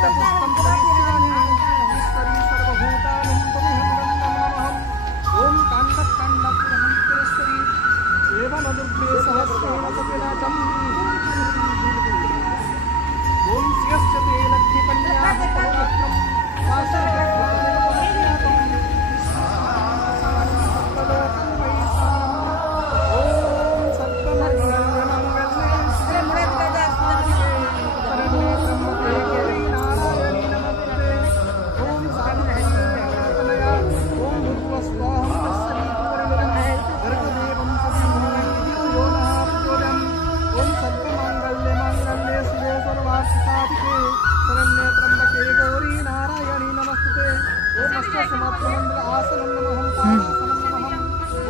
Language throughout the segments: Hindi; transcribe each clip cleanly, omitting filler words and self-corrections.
पुष्पं करिष्यामि ईश्वरी सर्वभूतानां त्वमिहं नमः ओम काण्डकाण्डपुरहंतेश्वरी एवं दुर्गे सहस्रेण कपिलाचम् ओम श्रियश्चते लक्ष्मीकन्याः परोक्षं वासुदेवाय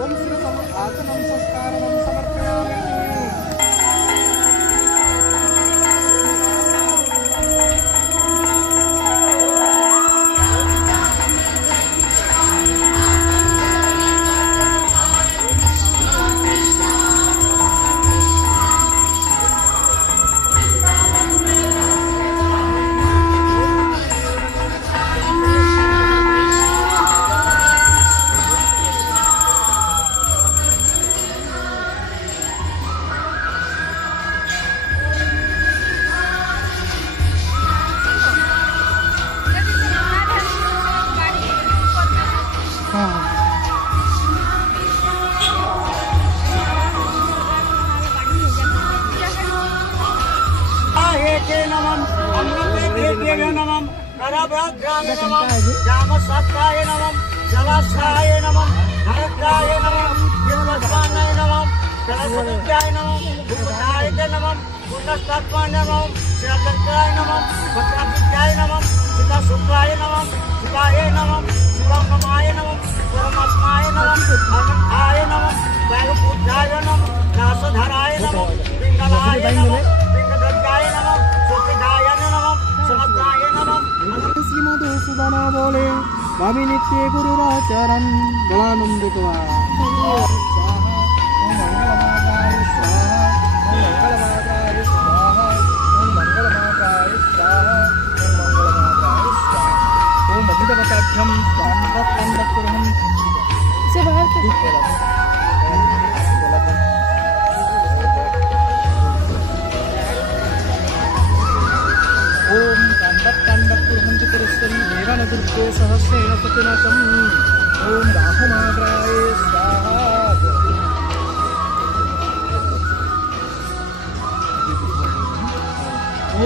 ओम श्री आसनं संस्कारणं समर्पयामि। नमः अमृते नमः करभद्राय नमः जामसत्ताय नमः जलाशाय नमः भरद्राय नमः देवस्वानाय नमः सरस्वत्याय नमः भूपताय नमः पुण्यस्तत्वाय नमः श्रीलंकाय नमः भद्राभिद्याय नमः सीता शुक्लाय नमः शिवाय नमः शिवममाय नमः परमात्माय नमः अनंताय नमः वैकुंठाय नमः नासधराय नमः पिंगलाय नमः पिंगध्वजाय नमः श्रीमधुसूदन बोले स्वामी नित्य गुरुराचरण बलानंद कुमार ओम अभिदवताभ्यं स्वान्वत्वन्दपुरहं से बाहर ओम काण्डकाण्डपुरहंसकरेश्वरी देवानदुर्गे सहस्रेण सत्यनाथम् ओम राहुमाग्राय स्वाहा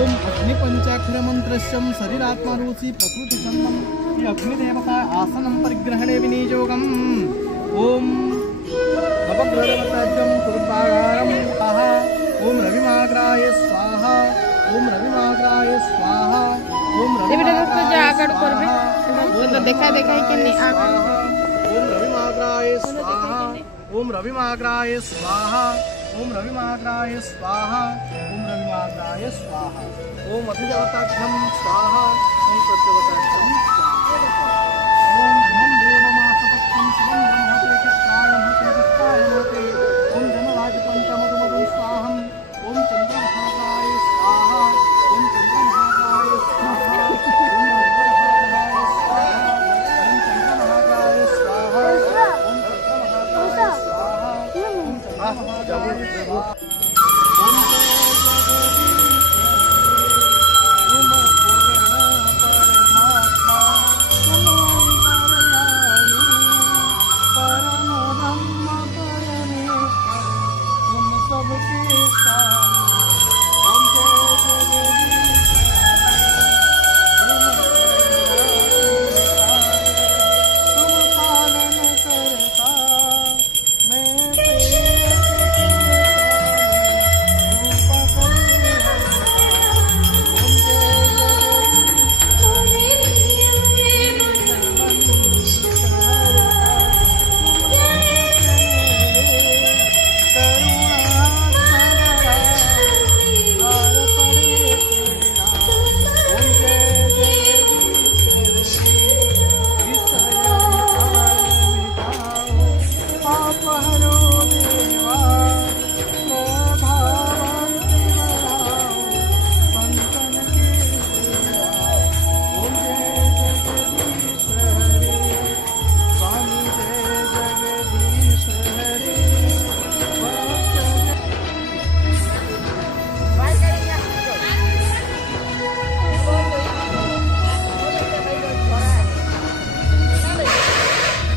ओम अग्निपञ्चाक्षरमन्त्रस्य शरीरात्मारुचि प्रकृतिछन्दं श्री अग्निदेवता आसनं परिग्रहणे विनियोगम् ओम नवग्रहदेवताभ्यं कुरुपागारं स्वाहा ओम रविमाग्राय स्वाहा ओम रविमाग्राय स्वाहा ओम रविमाग्राय स्वाहा ओम रविमाग्राय स्वाहा ओम रविमाग्राय स्वाहा ओम रविमाग्राय स्वाहा ओम अभिदेवताभ्यं स्वाहा ओम प्रत्यवताभ्यं